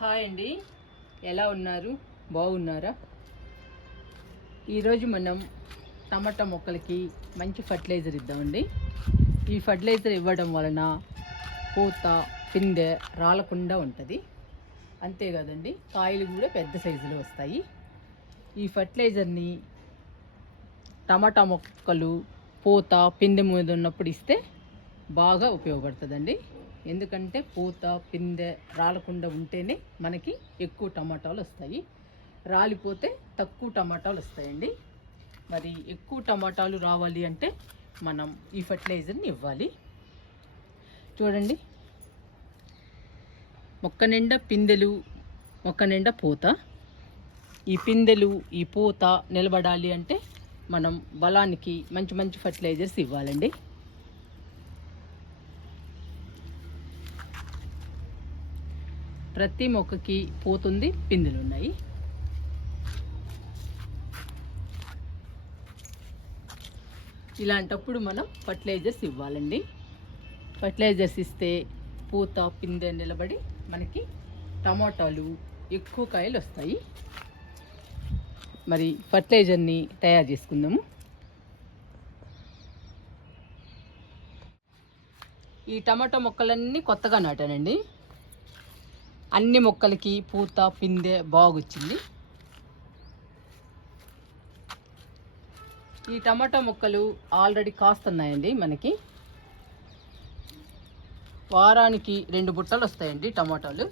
Hi అండి, ఎలా ఉన్నారు? బాగున్నారా? ఈరోజు మనం టమాటా మొక్కలకి మంచి ఫర్టిలైజర్ ఇద్దామండి. ఈ ఫర్టిలైజర్ ఇవ్వడం వలన పూత పిందె రాలకుండా ఉంటుంది. అంతేకాదండి, కాయలు కూడా పెద్ద సైజులో వస్తాయి. ఈ ఫర్టిలైజర్ని టమాటా మొక్కలు పూత పిందె మీద ఉన్నప్పుడు ఇస్తే బాగా ఉపయోగపడుతుందండి. ఎందుకంటే పూత పిందె రాలకుండా ఉంటేనే మనకి ఎక్కువ టమాటాలు వస్తాయి. రాలిపోతే తక్కువ టమాటాలు వస్తాయండి. మరి ఎక్కువ టమాటాలు రావాలి అంటే మనం ఈ ఫర్టిలైజర్ని ఇవ్వాలి. చూడండి, మొక్క నిండా పిందెలు, మొక్క నిండా పూత. ఈ పిందెలు ఈ పూత నిలబడాలి అంటే మనం బలానికి మంచి మంచి ఫర్టిలైజర్స్ ఇవ్వాలండి. ప్రతి మొక్కకి పోతుంది, పిందెలు ఉన్నాయి. ఇలాంటప్పుడు మనం ఫర్టిలైజర్స్ ఇవ్వాలండి. ఫర్టిలైజర్స్ ఇస్తే పూత పిందె నిలబడి మనకి టమాటాలు ఎక్కువ కాయలు వస్తాయి. మరి ఫర్టిలైజర్ని తయారు చేసుకుందాము. ఈ టమాటా మొక్కలన్నీ కొత్తగా నాటానండి. అన్ని మొక్కలకి పూత పిందె బాగొచ్చింది. ఈ టమాటా మొక్కలు ఆల్రెడీ కాస్తున్నాయండి. మనకి వారానికి 2 బుట్టలు వస్తాయండి టమాటాలు.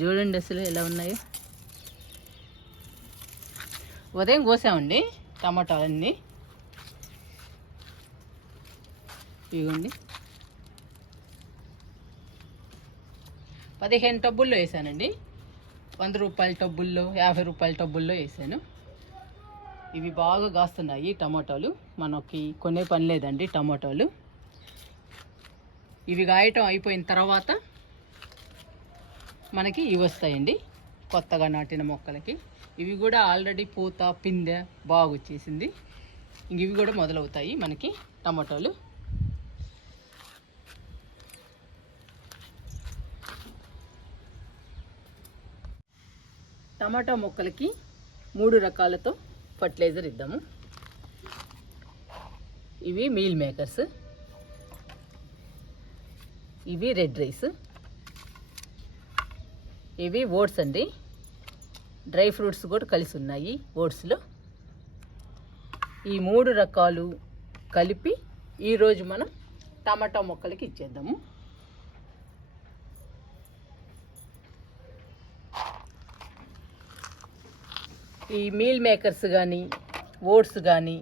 చూడండి అసలు ఎలా ఉన్నాయో. ఉదయం కోసామండి టమాటాలన్నీ. ఇవ్వండి, 15 టబ్బుల్లో వేసానండి. 100 రూపాయల టబ్బుల్లో, 50 రూపాయల టబ్బుల్లో వేసాను. ఇవి బాగా కాస్తున్నాయి టమాటాలు. మనకి కొనే పని లేదండి టమాటాలు. ఇవి కాయటం అయిపోయిన తర్వాత మనకి ఇవి వస్తాయండి కొత్తగా నాటిన మొక్కలకి. ఇవి కూడా ఆల్రెడీ పూత పిందె బాగా వచ్చేసింది. ఇవి కూడా మొదలవుతాయి మనకి టమాటాలు. టమాటా మొక్కలకి 3 రకాలతో ఫర్టిలైజర్ ఇద్దాము. ఇవి మీల్ మేకర్స్, ఇవి రెడ్ రైస్, ఇవి ఓట్స్ అండి. డ్రై ఫ్రూట్స్ కూడా కలిసి ఉన్నాయి ఓట్స్లో. ఈ 3 రకాలు కలిపి ఈరోజు మనం టమాటా మొక్కలకి ఇచ్చేద్దాము. ఈ మీల్ మేకర్స్ కానీ, ఓట్స్ కానీ,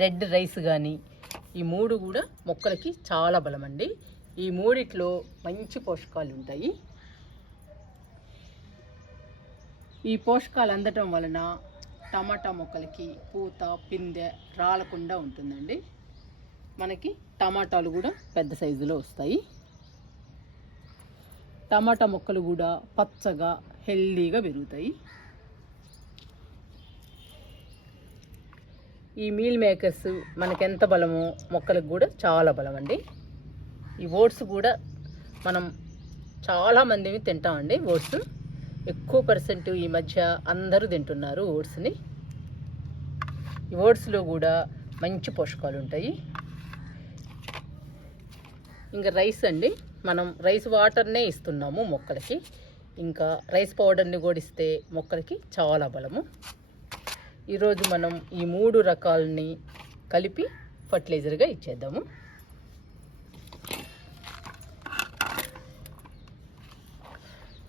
రెడ్ రైస్ కానీ, ఈ 3 కూడా మొక్కలకి చాలా బలం అండి. ఈ 3లో మంచి పోషకాలు ఉంటాయి. ఈ పోషకాలు అందటం వలన టమాటా మొక్కలకి పూత పిందె రాలకుండా ఉంటుందండి. మనకి టమాటాలు కూడా పెద్ద సైజులో వస్తాయి. టమాటా మొక్కలు కూడా పచ్చగా హెల్దీగా పెరుగుతాయి. ఈ మీల్ మేకర్స్ మనకెంత బలమో మొక్కలకు కూడా చాలా బలం అండి. ఈ ఓట్స్ కూడా మనం చాలామంది తింటామండి. ఓట్స్ ఎక్కువ పర్సెంట్ ఈ మధ్య అందరూ తింటున్నారు ఓట్స్ని. ఈ ఓట్స్లో కూడా మంచి పోషకాలు ఉంటాయి. ఇంకా రైస్ అండి, మనం రైస్ వాటర్నే ఇస్తున్నాము మొక్కలకి. ఇంకా రైస్ పౌడర్ని కూడా ఇస్తే మొక్కలకి చాలా బలము. ఈరోజు మనం ఈ 3 రకాలని కలిపి ఫర్టిలైజర్గా ఇచ్చేద్దాము.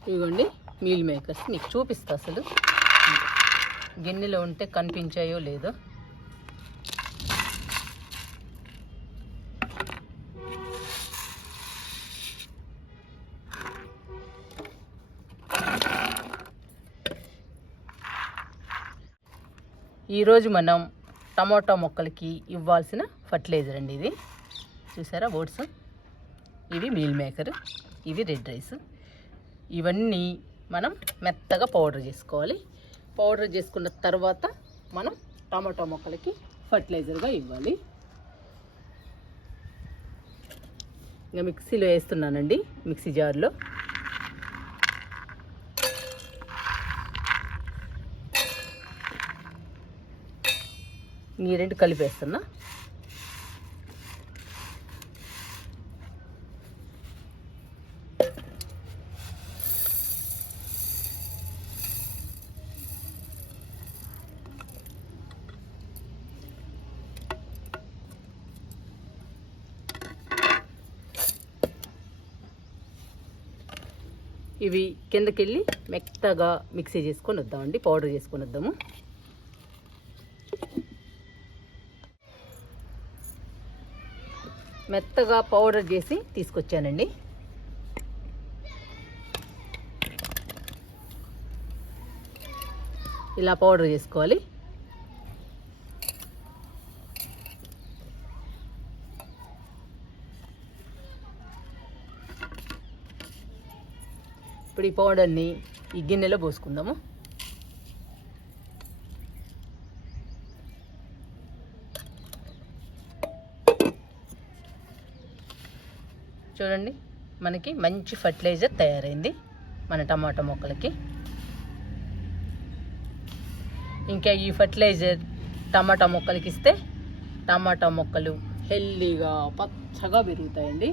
ఇదిగోండి మీల్ మేకర్స్. మీకు చూపిస్తా అసలు గిన్నెలో ఉంటే కనిపించాయో లేదో. ఈరోజు మనం టమాటా మొక్కలకి ఇవ్వాల్సిన ఫర్టిలైజర్ అండి ఇది. చూసారా ఓట్స్, ఇవి మీల్ మేకర్, ఇవి రెడ్ రైస్. ఇవన్నీ మనం మెత్తగా పౌడర్ చేసుకోవాలి. పౌడర్ చేసుకున్న తర్వాత మనం టమాటా మొక్కలకి ఫర్టిలైజర్గా ఇవ్వాలి. ఇంకా మిక్సీలో వేస్తున్నానండి, మిక్సీ జార్లో. ఈ రెండు కలిపేస్తున్నా. ఇవి కిందకెళ్ళి మెత్తగా మిక్సీ చేసుకొని వద్దామండి, పౌడర్ చేసుకొని వద్దాము. మెత్తగా పౌడర్ చేసి తీసుకొచ్చానండి. ఇలా పౌడర్ చేసుకోవాలి. ఇప్పుడు ఈ పౌడర్ని ఈ గిన్నెలో పోసుకుందాము. చూడండి, మనకి మంచి ఫర్టిలైజర్ తయారైంది మన టమాటా మొక్కలకి. ఇంకా ఈ ఫర్టిలైజర్ టమాటా మొక్కలకి ఇస్తే టమాటా మొక్కలు హెల్దీగా పచ్చగా పెరుగుతాయండి.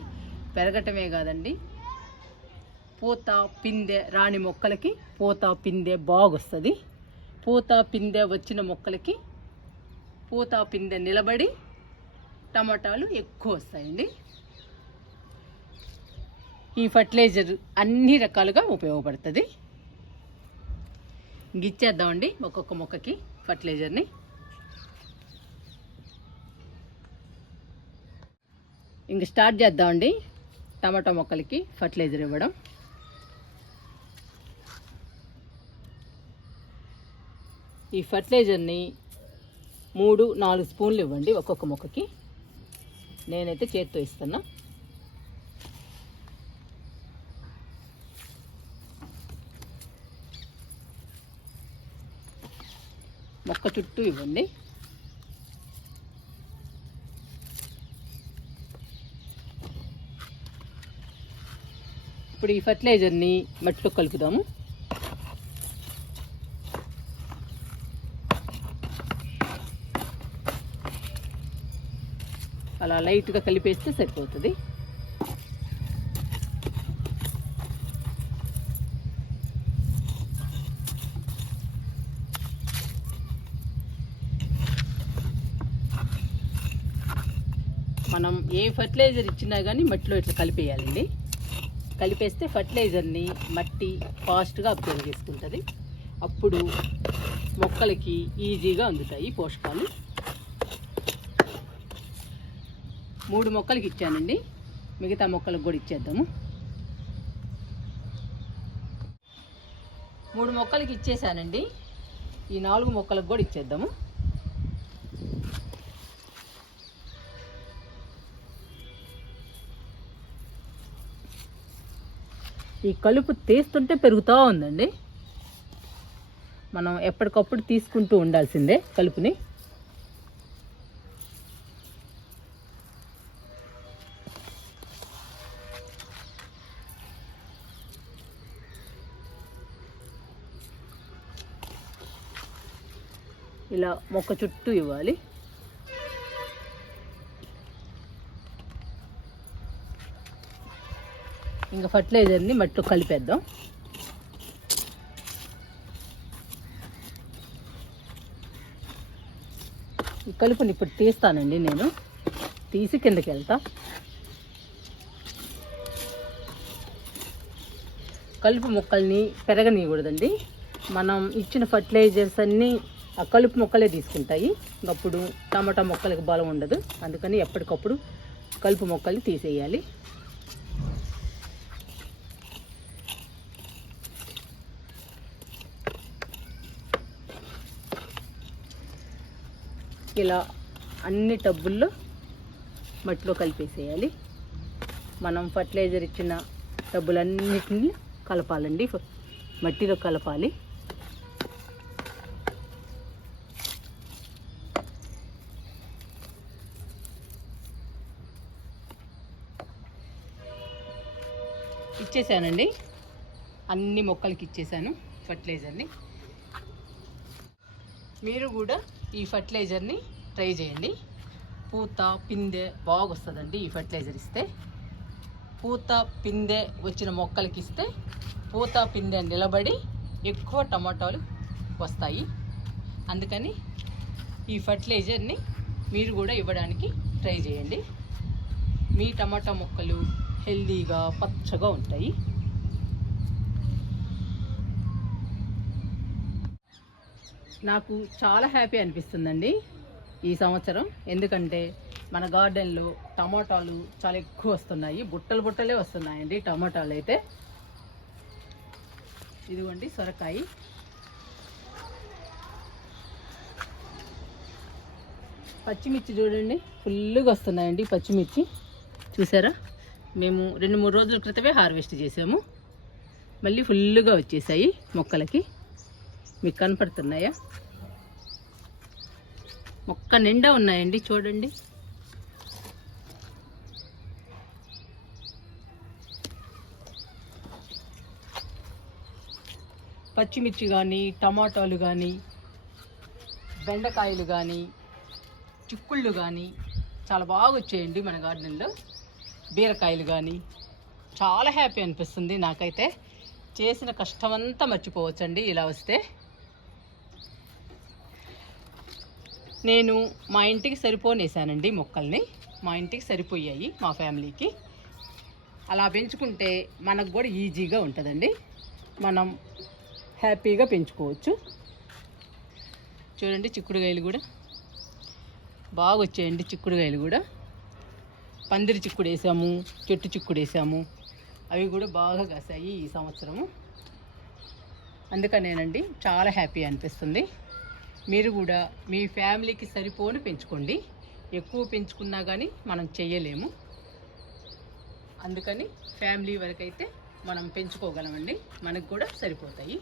పెరగటమే కాదండి, పూత పిందె రాని మొక్కలకి పూత పిందె బాగొస్తుంది. పూత పిందె వచ్చిన మొక్కలకి పూత పిందె నిలబడి టమాటాలు ఎక్కువ వస్తాయండి. ఈ ఫర్టిలైజర్ అన్ని రకాలుగా ఉపయోగపడుతుంది. ఇచ్చేద్దామండి ఒక్కొక్క మొక్కకి ఫర్టిలైజర్ని. ఇంక స్టార్ట్ చేద్దామండి టమాటా మొక్కలకి ఫర్టిలైజర్ ఇవ్వడం. ఈ ఫర్టిలైజర్ని 3-4 స్పూన్లు ఇవ్వండి ఒక్కొక్క మొక్కకి. నేనైతే చేత్తో ఇస్తున్నా. మొక్క చుట్టూ ఇవ్వండి. ఇప్పుడు ఈ ఫర్టిలైజర్ని మట్టిలో కలుపుదాము. అలా లైట్గా కలిపేస్తే సరిపోతుంది. మనం ఏ ఫర్టిలైజర్ ఇచ్చినా కానీ మట్టిలో ఇట్లా కలిపేయాలండి. కలిపేస్తే ఫర్టిలైజర్ని మట్టి ఫాస్ట్గా అబ్జర్వ్ చేసుకుంటుంది. అప్పుడు మొక్కలకి ఈజీగా అందుతాయి పోషకాలు. 3 మొక్కలకి ఇచ్చానండి, మిగతా మొక్కలకు కూడా ఇచ్చేద్దాము. 3 మొక్కలకి ఇచ్చేసానండి, ఈ 4 మొక్కలకు కూడా ఇచ్చేద్దాము. ఈ కలుపు తీస్తుంటే పెరుగుతూ ఉందండి. మనం ఎప్పటికప్పుడు తీసుకుంటూ ఉండాల్సిందే కలుపుని. ఇలా మొక్క చుట్టూ ఇవ్వాలి. ఇంకా ఫర్టిలైజర్ని మట్టిలో కలిపేద్దాం. ఈ కలుపుని ఇప్పుడు తీస్తానండి, నేను తీసి కిందకి వెళ్తా. కలుపు మొక్కల్ని పెరగనీయకూడదండి. మనం ఇచ్చిన ఫర్టిలైజర్స్ అన్నీ ఆ కలుపు మొక్కలే తీసుకుంటాయి. అప్పుడు టమాటా మొక్కలకు బలం ఉండదు. అందుకని ఎప్పటికప్పుడు కలుపు మొక్కల్ని తీసేయాలి. ఇలా అన్ని టబ్బుల్లో మట్టిలో కలిపేసేయాలి. మనం ఫర్టిలైజర్ ఇచ్చిన టబ్బులన్నిటిని కలపాలండి, మట్టిలో కలపాలి. ఇచ్చేసానండి, అన్ని మొక్కలకి ఇచ్చేసాను ఫర్టిలైజర్ని. మీరు కూడా ఈ ఫర్టిలైజర్ని ట్రై చేయండి. పూత పిందె బాగా వస్తుందండి ఈ ఫర్టిలైజర్ ఇస్తే. పూత పిందె వచ్చిన మొక్కలకి ఇస్తే పూత పిందె నిలబడి ఎక్కువ టమాటాలు వస్తాయి. అందుకని ఈ ఫర్టిలైజర్ని మీరు కూడా ఇవ్వడానికి ట్రై చేయండి. మీ టమాటా మొక్కలు హెల్దీగా పచ్చగా ఉంటాయి. నాకు చాలా హ్యాపీ అనిపిస్తుందండి ఈ సంవత్సరం. ఎందుకంటే మన గార్డెన్లో టమాటాలు చాలా ఎక్కువ వస్తున్నాయి. బుట్టలు బుట్టలే వస్తున్నాయండి టమాటాలు అయితే. ఇదిగోండి సొరకాయ. పచ్చిమిర్చి చూడండి ఫుల్గా వస్తున్నాయండి పచ్చిమిర్చి. చూసారా, మేము 2-3 రోజుల క్రితమే హార్వెస్ట్ చేసాము. మళ్ళీ ఫుల్గా వచ్చేసాయి మొక్కలకి. మీకు కనపడుతున్నాయా? మొక్క నిండా ఉన్నాయండి చూడండి. పచ్చిమిర్చి కానీ, టమాటాలు కానీ, బెండకాయలు కానీ, చిక్కుళ్ళు కానీ చాలా బాగా వచ్చాయండి మన గార్డెన్లో. బీరకాయలు కానీ చాలా హ్యాపీ అనిపిస్తుంది నాకైతే. చేసిన కష్టమంతా మర్చిపోవచ్చండి ఇలా వస్తే. నేను మా ఇంటికి సరిపోనేసానండి మొక్కల్ని. మా ఇంటికి సరిపోయాయి మా ఫ్యామిలీకి. అలా పెంచుకుంటే మనకు కూడా ఈజీగా ఉంటుందండి. మనం హ్యాపీగా పెంచుకోవచ్చు. చూడండి చిక్కుడుకాయలు కూడా బాగా వచ్చాయండి. చిక్కుడుకాయలు కూడా పందిరి చిక్కుడు వేసాము, చెట్టు చిక్కుడు వేసాము. అవి కూడా బాగా కాసాయి ఈ సంవత్సరము. అందుకనేనండి చాలా హ్యాపీ అనిపిస్తుంది. మీరు కూడా మీ ఫ్యామిలీకి సరిపోని పెంచుకోండి. ఎక్కువ పెంచుకున్నా కానీ మనం చెయ్యలేము. అందుకని ఫ్యామిలీ వరకు అయితే మనం పెంచుకోగలమండి. మనకు కూడా సరిపోతాయి.